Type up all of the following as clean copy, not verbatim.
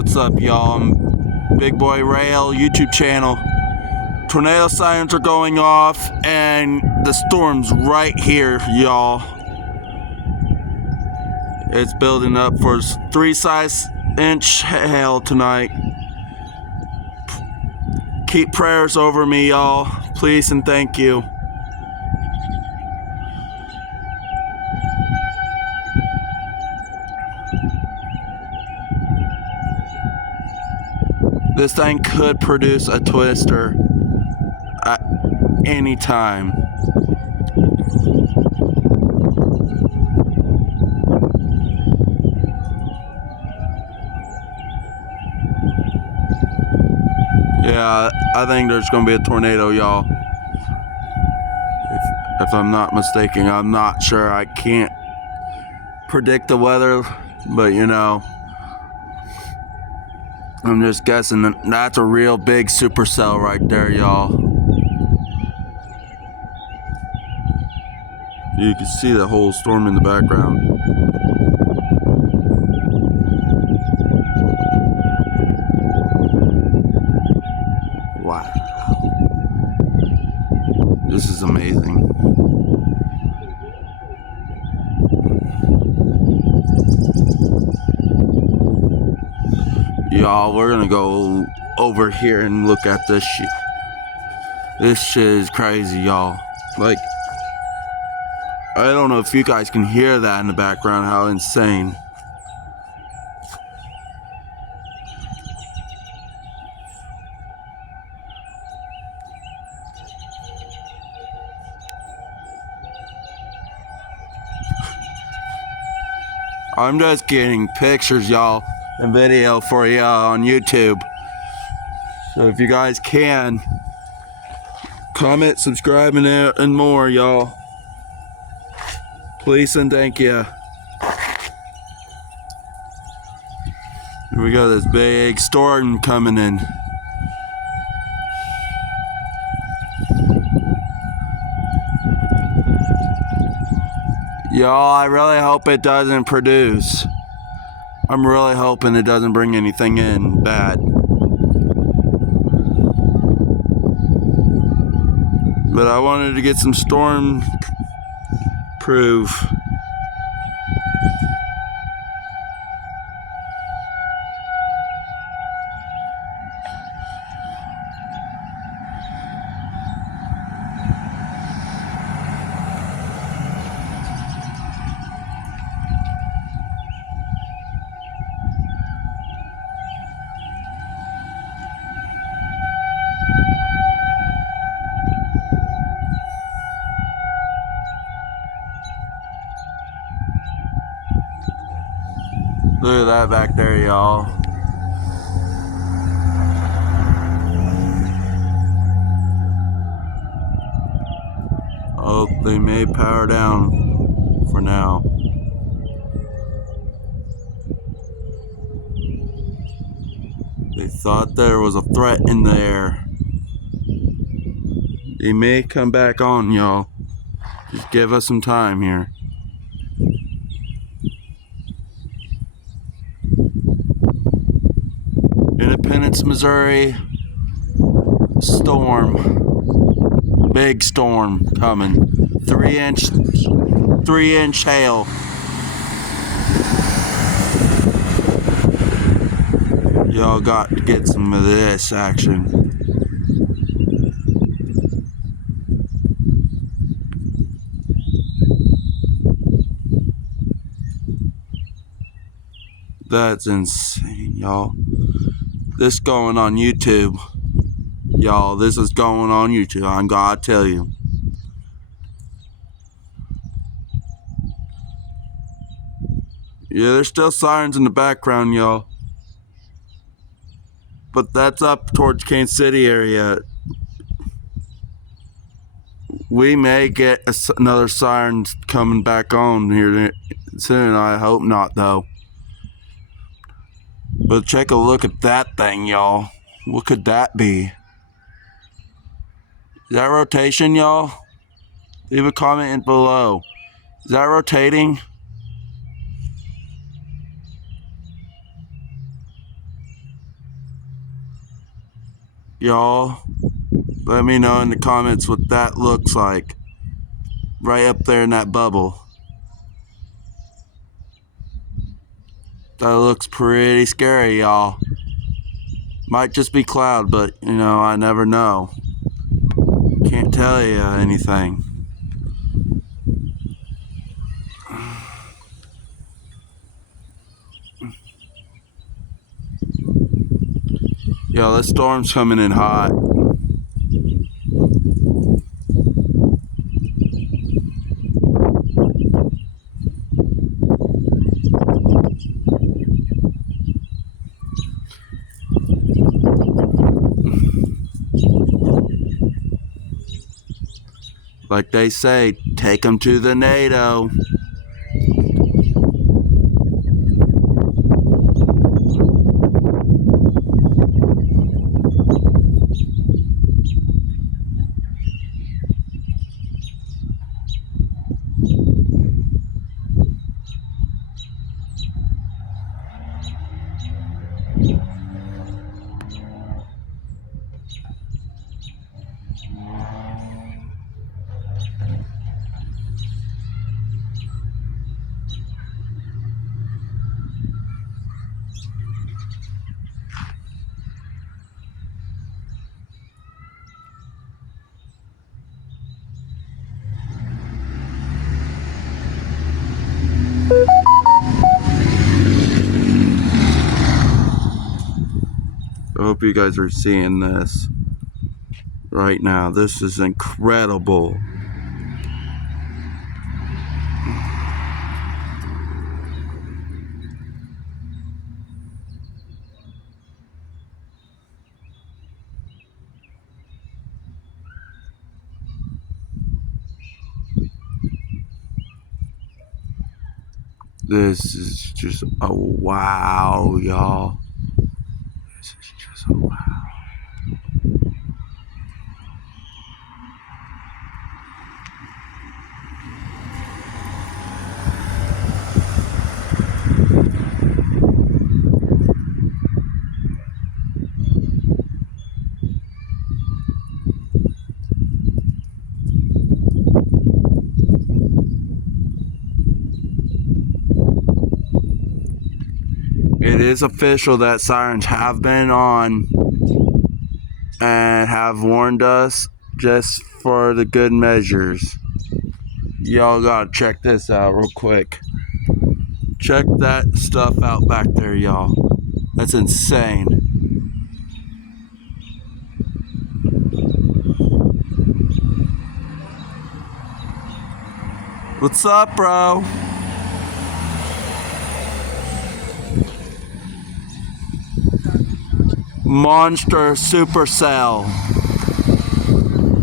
What's up, y'all? I'm Big Boy Rail YouTube channel. Tornado sirens are going off and the storm's right here, y'all. It's building up for 3-inch hail tonight. Keep prayers over me, y'all. Please and thank you. This thing could produce a twister at any time. Yeah, I think there's gonna be a tornado, y'all. If I'm not mistaken, I'm not sure. I can't predict the weather, but you know, I'm just guessing that that's a real big supercell right there, y'all. You can see the whole storm in the background. Wow. This is amazing. Y'all, we're gonna go over here and look at this shit. This shit is crazy, y'all. Like, I don't know if you guys can hear that in the background, how insane. I'm just getting pictures, y'all, and video for you on YouTube. So if you guys can, comment, subscribe, and more, y'all. Please and thank you. We got this big storm coming in. Y'all, I really hope it doesn't produce. I'm really hoping it doesn't bring anything in bad. But I wanted to get some storm proof. Look at that back there, y'all. Oh, they may power down for now. They thought there was a threat in the air. They may come back on, y'all. Just give us some time here. Independence, Missouri. Storm. Big storm coming. 3-inch hail. Y'all got to get some of this action. That's insane, y'all. This going on YouTube. Y'all, this is going on YouTube. I'm gonna tell you. Yeah, there's still sirens in the background, y'all. But that's up towards Kansas City area. We may get another siren coming back on here soon. I hope not, though. But take a look at that thing, y'all. What could that be? Is that rotation, y'all? Leave a comment in below. Is that rotating? Y'all, let me know in the comments what that looks like. Right up there in that bubble. That looks pretty scary, y'all. Might just be cloud, but you know, I never know. Can't tell you anything. Yo, this storm's coming in hot. Like they say, take them to the NATO. I hope you guys are seeing this right now. This is incredible. This is just a wow, y'all. This is just a wow. It is official that sirens have been on and have warned us just for the good measures. Y'all gotta check this out real quick. Check that stuff out back there, y'all. That's insane. What's up, bro? Monster supercell.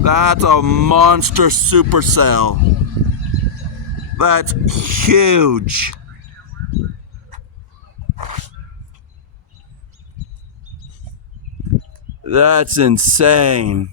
That's a monster supercell. That's huge. That's insane.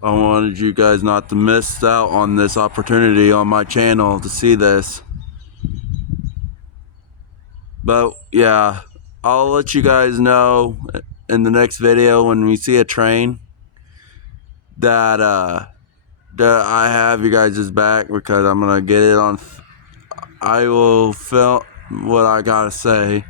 I wanted you guys not to miss out on this opportunity on my channel to see this. But yeah, I'll let you guys know in the next video when we see a train that I have you guys' back, because I'm gonna get it on. I will film what I gotta say.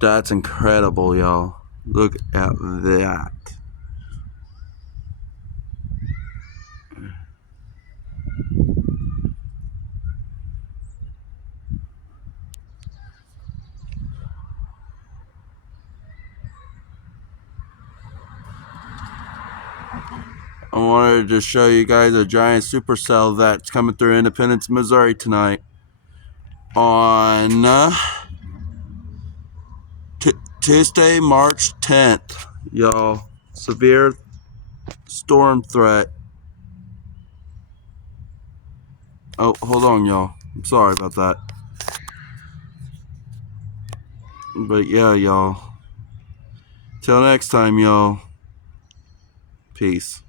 That's incredible, y'all. Look at that. I wanted to show you guys a giant supercell that's coming through Independence, Missouri tonight. on Tuesday, March 10th, y'all. Severe storm threat. Oh, hold on, y'all. I'm sorry about that. But yeah, y'all. Till next time, y'all. Peace.